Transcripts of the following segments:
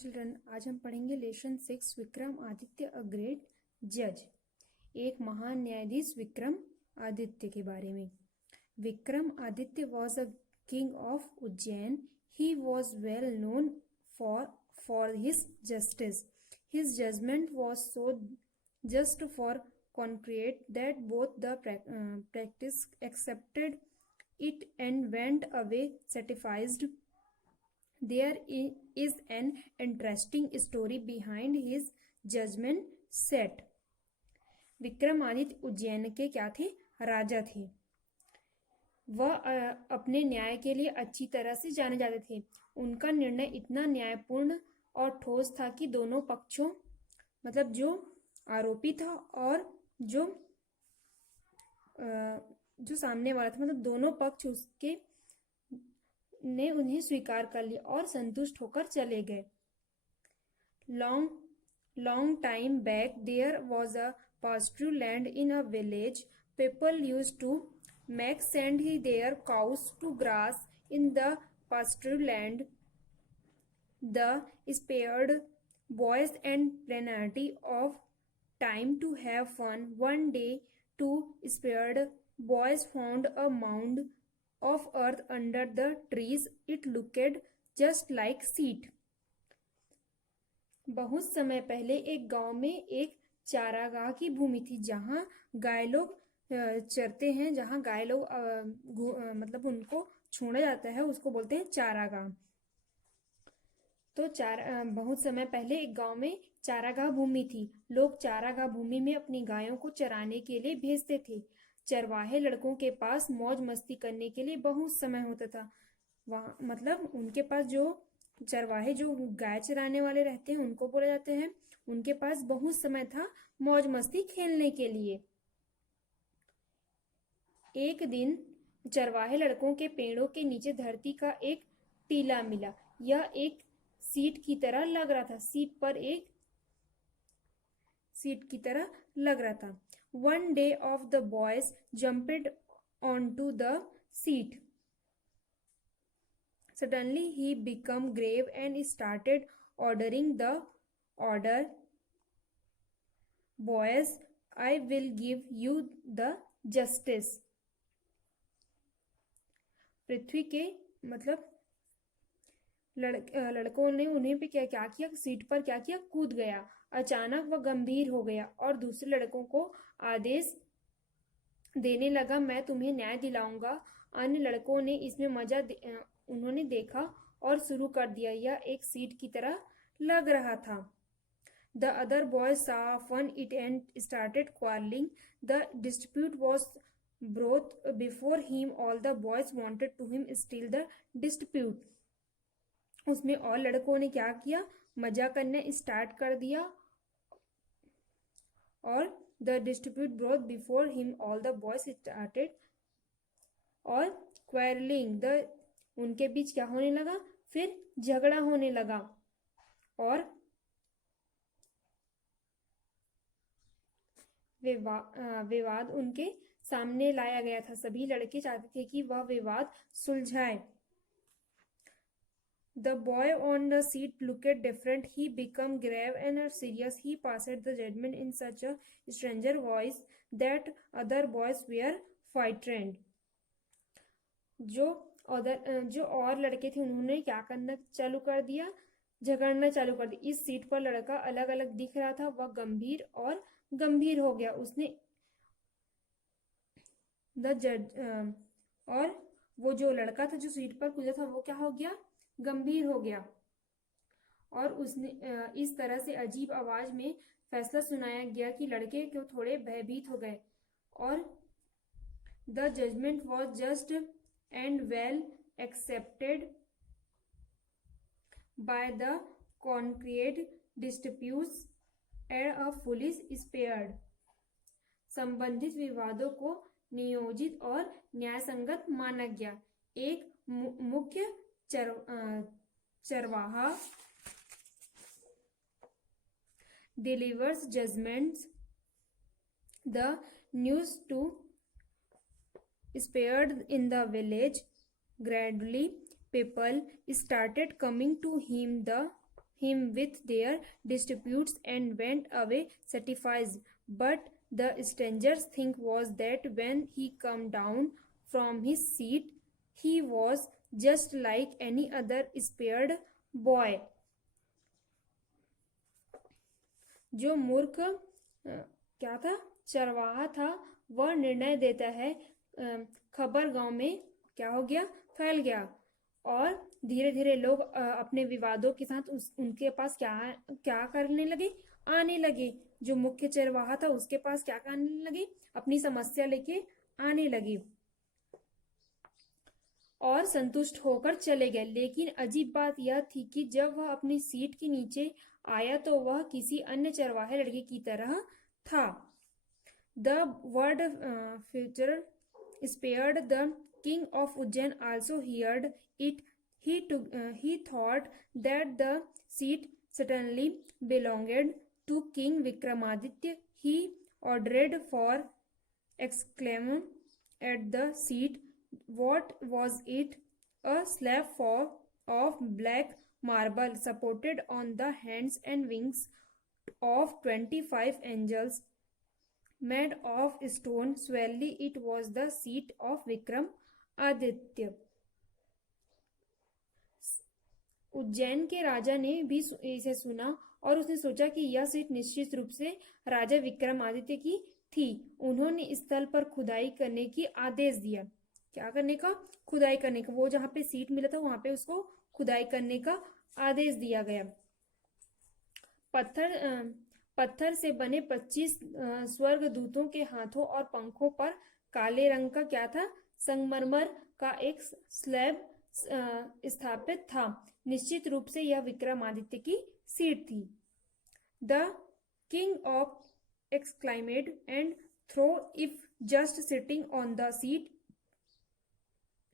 Children, आज हम पढ़ेंगे lesson 6 Vikram Aditya a great जज। एक महान न्यायाधीश विक्रम आदित्य के बारे में। Vikram Aditya was a king of Ujjain. He was well known for his justice. His judgment was so just for concrete that both the practice accepted it and went away satisfied. There is an interesting story behind his judgment set. Vikramaditya Ujjain के क्या थे? राजा थे। वह अपने न्याय के लिए अच्छी तरह से जाने जाते थे। उनका निर्णय इतना न्यायपूर्ण और ठोस था कि दोनों पक्षों, मतलब जो आरोपी था और जो सामने वाला था, मतलब दोनों पक्ष उसके ने उन्हें स्वीकार कर लिया और संतुष्ट होकर चले गए। Long time back there was a pasture land in a village. People used to send their cows to grass in the pasture land. The spared boys and plenty of time to have fun. One day, two spared boys found a mound of earth under the trees. It looked just like seed. बहुत समय पहले एक गांव में एक चारागाह की भूमि थी जहां गाय लोग चरते हैं, जहां गाय लोग मतलब उनको छोड़ा जाता है, उसको बोलते हैं चारागाह। तो बहुत समय पहले एक गांव में चारागाह भूमि थी। लोग चारागाह भूमि में अपनी गायों को चराने के लिए भेजते थे। चरवाहे लड़कों के पास मौज मस्ती करने के लिए बहुत समय होता था। वहाँ मतलब उनके पास जो चरवाहे, जो गाय चराने वाले रहते हैं, उनको बोला जाते हैं, उनके पास बहुत समय था मौज मस्ती खेलने के लिए। एक दिन चरवाहे लड़कों के पेड़ों के नीचे धरती का एक टीला मिला। यह एक सीट की तरह लग रहा था। सीट की तरह लग रहा था। One day of the boys jumped onto the seat. Suddenly he became grave and started ordering the order. Boys, I will give you the justice. पृथ्वी के मतलब लड़कों ने उन्हें पे क्या किया, सीट पर क्या किया, कूद गया। अचानक वह गंभीर हो गया और दूसरे लड़कों को आदेश देने लगा, मैं तुम्हें न्याय दिलाऊंगा। अन्य लड़कों ने इसमें उन्होंने देखा और शुरू कर दिया। यह एक सीट की तरह लग रहा था। The other boys saw fun it and started quarreling. The dispute was brought before him. All the boys wanted to him steal the dispute. उसमें और लड़कों ने क्या किया, मजा करना स्टार्ट कर दिया। और the distribute broth before him all the boys started और क्वेरलिंग, उनके बीच क्या होने लगा, फिर झगड़ा होने लगा। और विवाद उनके सामने लाया गया था। सभी लड़के चाहते थे कि वह विवाद सुलझाए। The boy on the seat looked different. He became grave and serious. He passed the judgment in such a stranger voice that other boys were frightened. जो और लड़के थे, उन्होंने क्या करना चालू कर दिया, झगड़ना चालू कर दिया। इस सीट पर लड़का अलग अलग दिख रहा था। वह गंभीर हो गया। उसने और वो जो लड़का था जो सीट पर कूदा था, वो क्या हो गया, गंभीर हो गया। और उसने इस तरह से अजीब आवाज में फैसला सुनाया गया कि लड़के क्यों थोड़े भयभीत हो गए। और the judgement was just and well accepted by the concrete disputes and a foolish spared. संबंधित विवादों को नियोजित और न्यायसंगत माना गया। एक मुख्य चरवाहा delivers judgments. The news to spread in the village. Gradually people started coming to him with their disputes and went away satisfied. But the stranger's thing was that when he came down from his seat, he was just like any other spared boy. जो मूर्ख क्या था, चरवाहा था, वह निर्णय देता है। खबर गांव में क्या हो गया, फैल गया, और धीरे धीरे लोग अपने विवादों के साथ उनके पास क्या करने लगे, आने लगे। जो मुख्य चरवाहा था उसके पास क्या करने लगे, अपनी समस्या लेके आने लगे और संतुष्ट होकर चले गए। लेकिन अजीब बात यह थी कि जब वह अपनी सीट के नीचे आया तो वह किसी अन्य चरवाहे लड़के की तरह था। The word future spared the king of Ujjain also heard it. He thought that the seat certainly belonged to King Vikramaditya. He ordered for exclaiming at the seat. What was it? A slab of black marble supported on the hands and wings of 25 angels made of stone. Surely it was the seat of Vikramaditya. Ujjain के राजा ने भी इसे सुना और उसने सोचा कि यह सीट निश्चित रूप से राजा विक्रमादित्य की थी। उन्होंने स्थल पर खुदाई करने की आदेश दिया। क्या करने का, खुदाई करने का। वो जहां पे सीट मिला था वहां पे उसको खुदाई करने का आदेश दिया गया। पत्थर से बने 25 स्वर्ग दूतों के हाथों और पंखों पर काले रंग का क्या था, संगमरमर का एक स्लैब स्थापित था। निश्चित रूप से यह विक्रमादित्य की सीट थी। The king of exclaimed and through if just sitting on the seat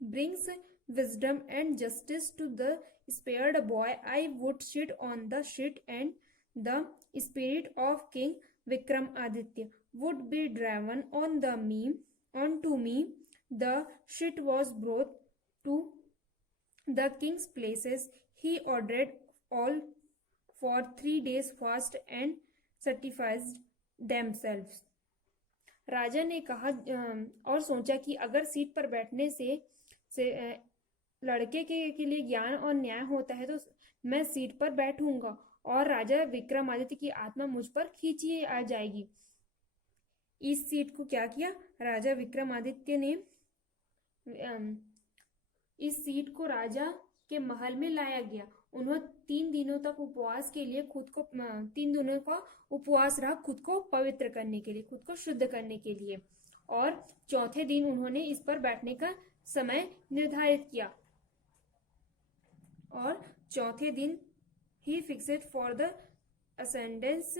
brings wisdom and justice to the spared boy, I would sit on the seat and the spirit of King Vikramaditya would be driven onto me. The seat was brought to the king's places. He ordered all for 3 days fast and sacrificed themselves. राजा ने कहा और सोचा कि अगर seat पर बैठने से लड़के के लिए ज्ञान और न्याय होता है तो मैं सीट पर बैठूंगा और राजा विक्रमादित्य की आत्मा मुझ पर खींची आ जाएगी। इस सीट को क्या किया, राजा विक्रमादित्य ने इस सीट को राजा के महल में लाया गया। उन्होंने 3 दिनों तक उपवास के लिए 3 दिनों का उपवास रहा, खुद को पवित्र करने के लिए, खुद को शुद्ध करने के लिए, और चौथे दिन उन्होंने इस पर बैठने का समय निर्धारित किया। और चौथे दिन ही fixed for the ascendance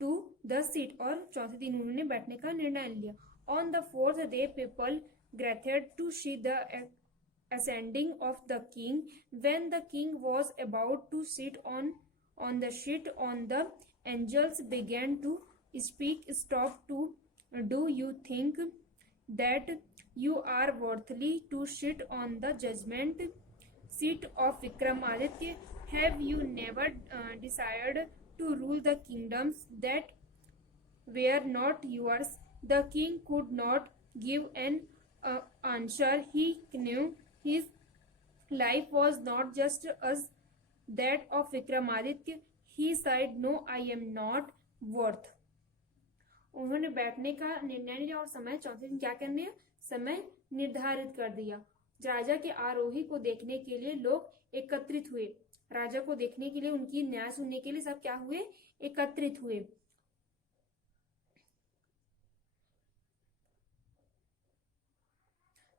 to the seat, और चौथे दिन उन्होंने बैठने का निर्णय लिया। On the 4th day people gathered to see the ascending of the king. When the king was about to sit on the seat, on the angels began to speak. Stop to do you think that you are worthy to sit on the judgment seat of Vikramaditya? Have you never desired to rule the kingdoms that were not yours? The king could not give an answer. He knew his life was not just as that of Vikramaditya. He said, "No, I am not worth." उन्होंने बैठने का निर्णय लिया और समय चौथे दिन क्या करने, समय निर्धारित कर दिया। राजा के आरोही को देखने के लिए लोग एकत्रित हुए। राजा को देखने के लिए, उनकी न्याय सुनने के लिए सब क्या हुए, एकत्रित हुए।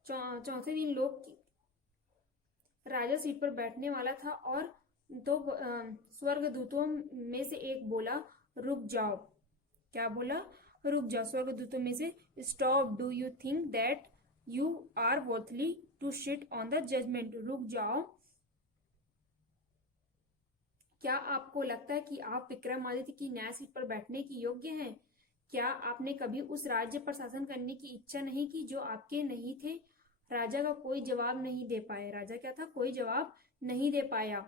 चौथे दिन लोग राजा सीट पर बैठने वाला था और तो स्वर्गदूतों में से एक बोला, रुक जाओ। क्या बोला, रुक जाओ। स्वर्गदूतों में से, stop, do you think that you are worthy to sit on the judgement? रुक जाओ। क्या आपको लगता है कि आप विक्रमादित्य की न्याय सीट पर बैठने की योग्य हैं? क्या आपने कभी उस राज्य पर शासन करने की इच्छा नहीं की जो आपके नहीं थे? राजा का कोई जवाब नहीं दे पाया। राजा क्या था, कोई जवाब नहीं दे पाया।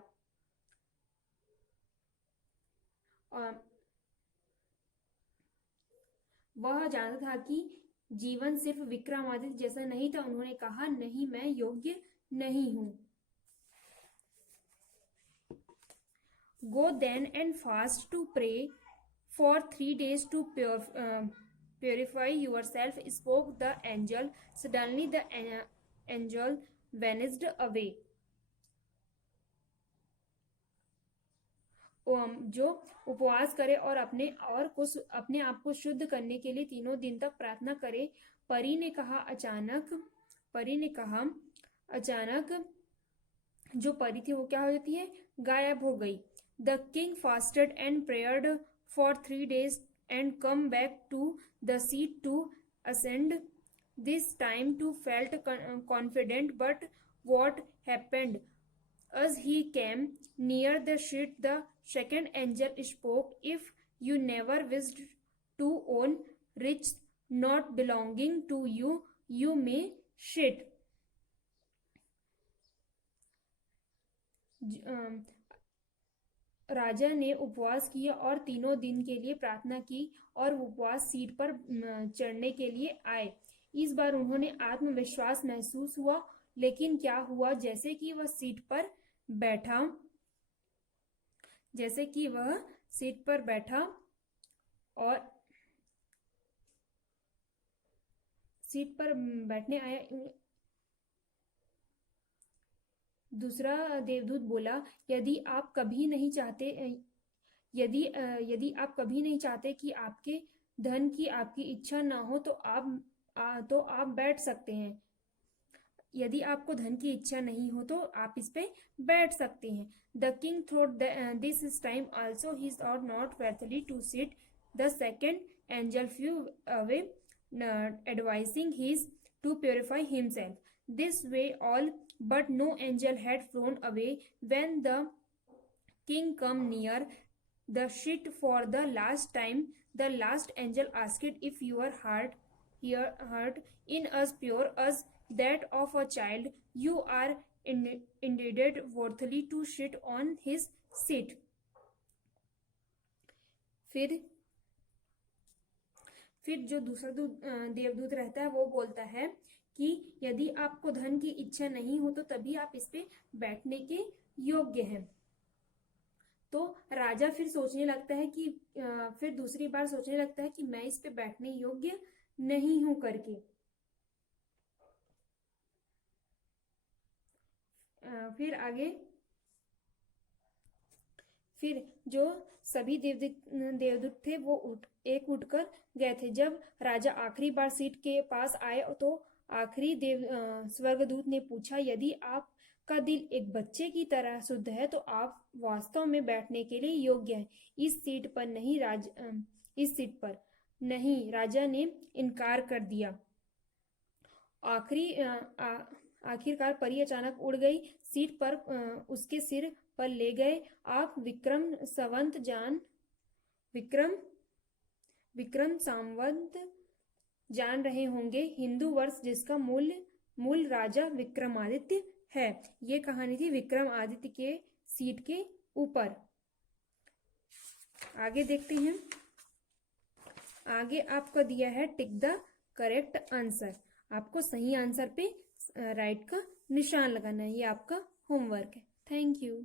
वह जानता था कि जीवन सिर्फ विक्रमादित्य जैसा नहीं था। उन्होंने कहा, नहीं, मैं योग्य नहीं हूं। Go then and fast to pray for 3 days to purify yourself, spoke the angel. Suddenly the angel vanished away. जो उपवास करे और अपने आप को शुद्ध करने के लिए 3 दिन तक प्रार्थना करे। परी ने कहा अचानक जो परी थी वो क्या हो जाती है, गायब हो गई। The king fasted and prayed for 3 days and come back to the seat to ascend. This time too felt confident, but what happened? As he came near the seat, the second angel spoke, if you never wished to own riches not belonging to you, you may sit. राजा ने उपवास किया और 3 दिन के लिए प्रार्थना की और उपवास सीट पर चढ़ने के लिए आए। इस बार उन्होंने आत्मविश्वास महसूस हुआ, लेकिन क्या हुआ, जैसे कि वह सीट पर बैठा और सीट पर बैठने आया, दूसरा देवदूत बोला, यदि आप कभी नहीं चाहते कि आपके धन की आपकी इच्छा ना हो तो आप बैठ सकते हैं। यदि आपको धन की इच्छा नहीं हो तो आप इस पे बैठ सकते हैं। The king thought this time also he thought not worthily to sit. The second angel flew away, advising his to purify himself. This way all but no angel had flown away. When the king come near the seat for the last time, the last angel asked, if your heart in as pure as that of a child, you are indeed worthy to sit on his seat. फिर जो दूसरा देवदूत रहता है वो बोलता है कि यदि आपको धन की इच्छा नहीं हो तो तभी आप इस पे बैठने के योग्य हैं। तो राजा फिर दूसरी बार सोचने लगता है कि मैं इस पे बैठने योग्य नहीं हूं करके। फिर आगे जो सभी देवदूत थे वो उठकर गए थे। जब राजा आखिरी बार सीट के पास आए तो आखिरी स्वर्गदूत ने पूछा, यदि आपका दिल एक बच्चे की तरह शुद्ध है तो आप वास्तव में बैठने के लिए योग्य हैं। इस सीट पर नहीं, राजा ने इनकार कर दिया। आखिरकार परी अचानक उड़ गई, सीट पर उसके सिर पर ले गए। आप विक्रम संवत जान रहे होंगे, हिंदू वर्ष जिसका मूल राजा विक्रमादित्य है। ये कहानी थी विक्रमादित्य के सीट के ऊपर। आगे देखते हैं। आगे आपका दिया है टिक द करेक्ट आंसर। आपको सही आंसर पे राइट का निशान लगाना है। ये आपका होमवर्क है। Thank you.